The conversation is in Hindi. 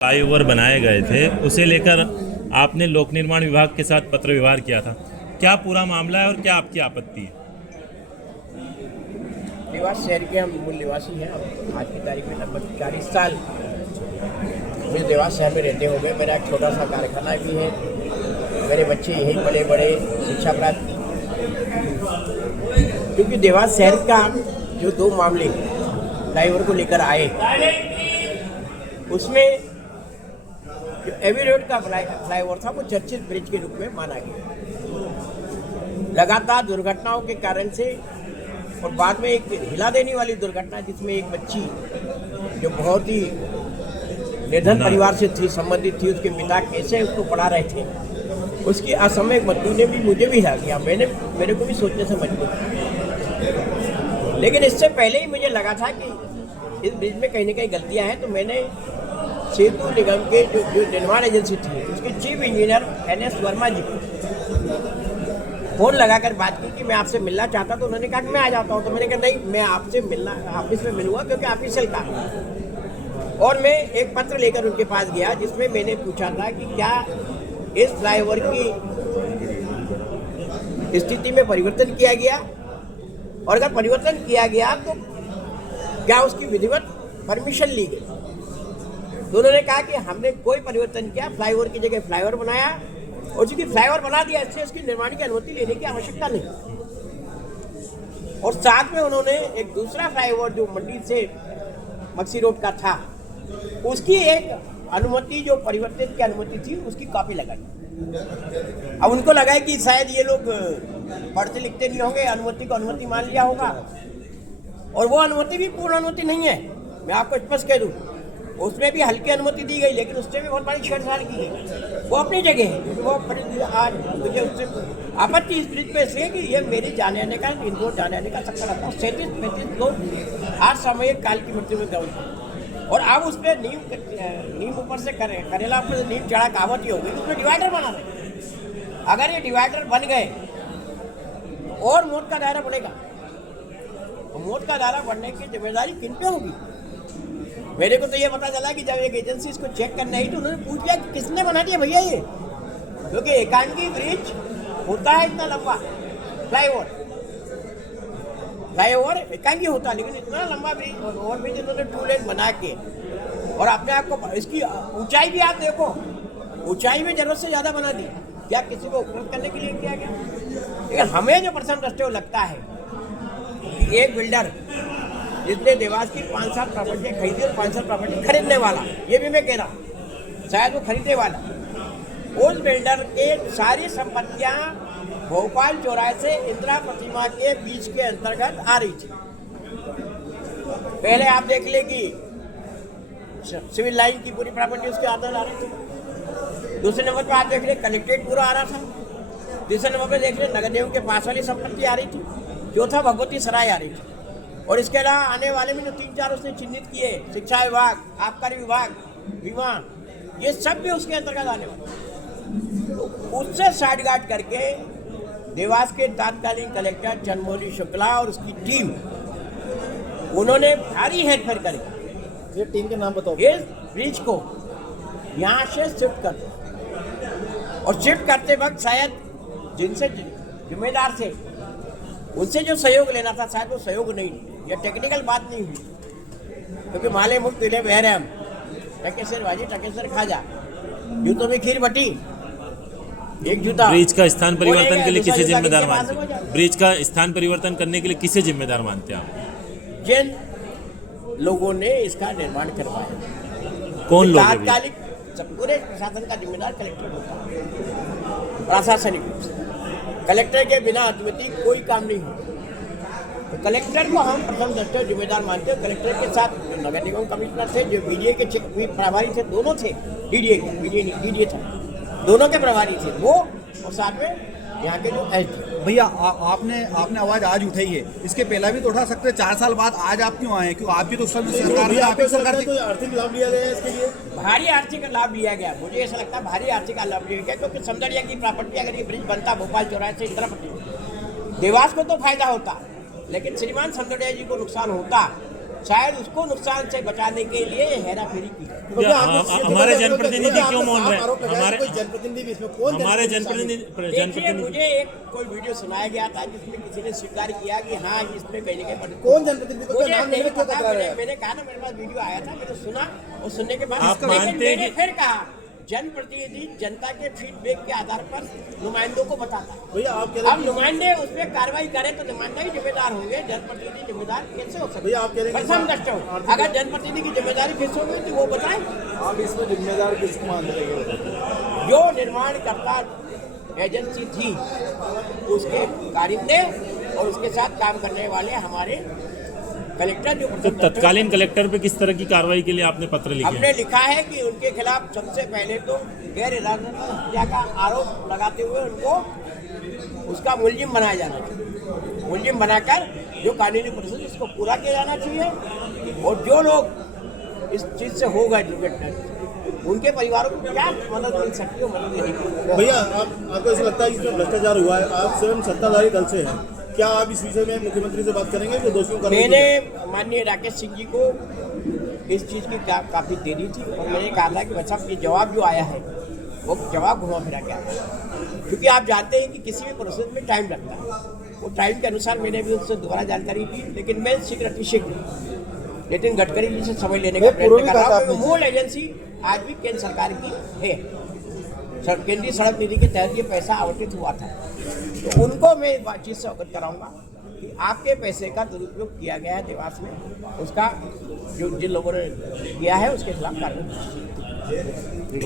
फ्लाईओवर बनाए गए थे, उसे लेकर आपने लोक निर्माण विभाग के साथ पत्र व्यवहार किया था। क्या पूरा मामला है और क्या आपकी आपत्ति है? देवास शहर के हम मूल निवासी हैं। आज की तारीख में लगभग 40 साल मुझे देवास शहर में रहते हो गए। मेरा एक छोटा सा कारखाना भी है। मेरे बच्चे यहीं बड़े बड़े शिक्षा प्राप्त, क्योंकि देवास शहर का जो दो मामले फ्लाईओवर को लेकर आए, उसमें जो एवी रोड का फ्लाईओवर था वो चर्चिल ब्रिज के रूप में माना गया। लगातार दुर्घटनाओं के कारण से और बाद में एक हिला देने वाली दुर्घटना जिसमें एक बच्ची जो बहुत ही निर्धन परिवार से थी, संबंधित थी, उसके पिता कैसे उसको पढ़ा रहे थे, उसकी असामयिक मृत्यु ने भी मुझे भी हिला दिया। मेरे को भी सोचने से मजबूर किया। लेकिन इससे पहले ही मुझे लगा था कि इस ब्रिज में कहीं ना कहीं गलतियां हैं, तो मैंने सेतु निगम के जो निर्माण एजेंसी थी उसके चीफ इंजीनियर NS वर्मा जी को फोन लगाकर बात की कि मैं आपसे मिलना चाहता, तो उन्होंने कहा कि मैं आ जाता हूँ। तो मैंने कहा नहीं, मैं आपसे मिलना ऑफिस में मिलूंगा क्योंकि ऑफिशियल काम है। और मैं एक पत्र लेकर उनके पास गया जिसमें मैंने पूछा था कि क्या इस फ्लाईओवर की स्थिति में परिवर्तन किया गया, और अगर परिवर्तन किया गया तो क्या उसकी विधिवत परमिशन ली गई। तो उन्होंने कहा कि हमने कोई परिवर्तन किया, फ्लाईओवर की जगह फ्लाईओवर बनाया, और चूंकि फ्लाईओवर बना दिया इससे उसकी निर्माण की अनुमति लेने की आवश्यकता नहीं। और साथ में उन्होंने एक दूसरा फ्लाईओवर जो मंडी से मक्सी रोड का था, उसकी एक अनुमति जो परिवर्तित की अनुमति थी उसकी कॉपी लगाई। अब उनको लगा कि शायद ये लोग पढ़ते लिखते नहीं होंगे, अनुमति को अनुमति मान लिया होगा, और वो अनुमति भी पूर्ण अनुमति नहीं है। मैं आपको स्पष्ट कह दूं, उसमें भी हल्की अनुमति दी गई, लेकिन उससे भी बहुत बड़ी छेड़छाड़ की गई। वो अपनी जगह है, वो आज मुझे उससे आपत्ति इस ब्रिज पे इसलिए कि ये मेरी जाने आने का, इनको जाने आने का चक्कर आता है। 37-35 लोग आज सामयिक काल की मृत्यु में गए, और अब उस पर नीम ऊपर से करेला ऊपर से नीम चढ़ा कहावत ही हो गई, उसमें डिवाइडर बना रहे। अगर ये डिवाइडर बन गए और मौत का दायरा बढ़ेगा, तो मौत का दायरा बढ़ने की जिम्मेदारी किन पे होगी? मेरे को तो ये पता चला कि जब एक एजेंसी इसको चेक करने आई तो उन्होंने पूछ लिया कि किसने बना दिया भैया ये, क्योंकि एकांकी ब्रिज होता है इतना लंबा, फ्लाईओवर एकांकी होता है, लेकिन इतना लंबा ब्रिज ओवर ब्रिज इन्होंने 2 लेन बना के, और अपने आप को इसकी ऊंचाई भी आप देखो, ऊंचाई में जरूरत से ज्यादा बना दी। क्या किसी को उपलब्ध करने के लिए किया गया? लेकिन हमें जो प्रश्न दृष्टि लगता है कि एक बिल्डर जिसने देवास की 5-7 प्रॉपर्टी खरीदी और 5-7 प्रॉपर्टी खरीदने वाला, ये भी मैं कह रहा हूँ, शायद वो खरीदने वाला, उस बिल्डर के सारी संपत्तियां भोपाल चौराहे से इंदिरा प्रतिमा के बीच के अंतर्गत आ रही थी। पहले आप देख ले कि सिविल लाइन की पूरी प्रॉपर्टी उसके अंदर आ रही थी। दूसरे नंबर पर आप देख ले कलेक्ट्रेट पूरा आ रहा था। तीसरे नंबर पर देख ले नगर निगम के पास वाली संपत्ति आ रही थी। चौथा भगवती सराय आ रही थी। और इसके अलावा आने वाले में जो 3-4 उसने चिन्हित किए, शिक्षा विभाग, आबकारी विभाग, बीमा, ये सब भी उसके अंतर्गत आने वाले। तो उससे साठगांठ करके देवास के तत्कालीन कलेक्टर चंद्रमौली शुक्ला और उसकी टीम, उन्होंने भारी हेरफेर करके ये टीम के नाम बताओ। इस ब्रिज को यहाँ से शिफ्ट करते, और शिफ्ट करते वक्त शायद जिनसे जिम्मेदार थे उनसे जो सहयोग लेना था, शायद वो सहयोग नहीं, ये टेक्निकल बात नहीं हुई, क्योंकि माले मुक्त तिले बहरे हम, टकेसर भाजी टकेसर खा जा, जूतों में खीर बटी, एक जूता। ब्रिज का स्थान परिवर्तन के लिए किसे जिम्मेदार मानते हैं? ब्रिज का स्थान परिवर्तन करने के लिए किसे जिम्मेदार मानते हैं आप? जिन लोगों ने इसका निर्माण करवाया, कौन लोग? तात्कालिक पूरे प्रशासन का जिम्मेदार कलेक्टर होता है, प्रशासनिक रूप से। कलेक्टर के बिना अनुमति कोई काम नहीं हो, तो कलेक्टर को हम प्रथम दृष्टया जिम्मेदार मानते हैं। कलेक्टर के साथ जो नगर निगम कमिश्नर थे, जो BDA के प्रभारी थे, दोनों थे, DDA था, दोनों के प्रभारी थे वो, और साथ में यहाँ के जो SD। भैया आपने आवाज आज उठाई है, इसके पहला भी तो उठा सकते। 4 साल बाद आज आप क्यों आए? क्यों आपकी तो उस समय सरकार ने आपकी सरकार से आर्थिक लाभ लिया गया इसके लिए? भारी आर्थिक लाभ लिया गया, मुझे ऐसा लगता है भारी आर्थिक लाभ लिया गया, क्योंकि समझिए की प्रॉपर्टी अगर ये ब्रिज बनता भोपाल चौराहे से इंदिरा प्रतिमा, देवास को तो फायदा होता, लेकिन श्रीमान समझिए जी को नुकसान होता। शायद उसको नुकसान से बचाने के लिए हेरा फेरी की। हमारे जनप्रतिनिधि क्यों मौन रहे? हमारे जनप्रतिनिधि इसमें कौन हमारे जनप्रतिनिधि देखिए, मुझे एक कोई वीडियो सुनाया गया था जिसमें किसी ने स्वीकार किया कि हाँ इसमें कहीं ना कहीं कौन जनप्रतिनिधि को मुझे नाम नहीं लेने क्यों पता। कतरा रहे हैं? मैंने कहा ना, मेरे पास वीडियो आया था, मैंने सुना और सुनने के बाद आप लेकिन मानते हैं मैंने कि- फिर कहा जनप्रतिनिधि जनता के फीडबैक के आधार पर नुमाइंदों को बताता है। भैया आप कह रहे अब नुमाइंदे उस पर कार्रवाई करें तो नुमाइंदा ही जिम्मेदार होंगे, जनप्रतिनिधि जिम्मेदार कैसे हो सकते? भैया आप कह रहे हैं कि प्रथम नष्ट हो, अगर जनप्रतिनिधि की जिम्मेदारी किस होगी तो वो बताएं। आप इसमें जिम्मेदार किसको मान रहे हैं? जो निर्माणकर्ता एजेंसी थी उसके कारिंदे ने और उसके साथ काम करने वाले हमारे कलेक्टर जो तो तत्कालीन कलेक्टर पे किस तरह की कार्रवाई के लिए आपने पत्र लिखे हमने हैं? लिखा है कि उनके खिलाफ सबसे पहले तो गैर इरादतन हत्या का आरोप लगाते हुए उनको उसका मुलजिम बनाया जाना चाहिए। मुलजिम बनाकर जो कानूनी प्रोसेस उसको पूरा किया जाना चाहिए और जो लोग इस चीज़ से हो गए दुर्घटना उनके परिवारों को क्या मदद मिल सकती है, मदद देने की। भैया आपको ऐसा लगता है कि इसमें भ्रष्टाचार हुआ है? आप स्वयं सत्ताधारी दल से हैं, क्या आप इस विषय में मुख्यमंत्री से बात करेंगे कि दोषियों का? मैंने माननीय राकेश सिंह जी को इस चीज़ की काफ़ी देरी थी और मैंने कहा था कि भाई साहब ये जवाब जो आया है वो जवाब घुमा फिरा के आया है, क्योंकि आप जानते हैं कि किसी भी प्रोसेस में टाइम लगता है। वो टाइम के अनुसार मैंने भी उससे दोबारा जानकारी ली, लेकिन मैं शीघ्र नितिन गडकरी जी से समय लेने का प्रयत्न कर रहा हूँ। मूल एजेंसी आज भी केंद्र सरकार की है, केंद्रीय सड़क निधि के तहत ये पैसा आवंटित हुआ था, तो उनको मैं इस बातचीत से अवगत कराऊंगा कि आपके पैसे का दुरुपयोग किया गया है देवास में, उसका जो जिन लोगों ने किया है उसके खिलाफ कार्रवाई।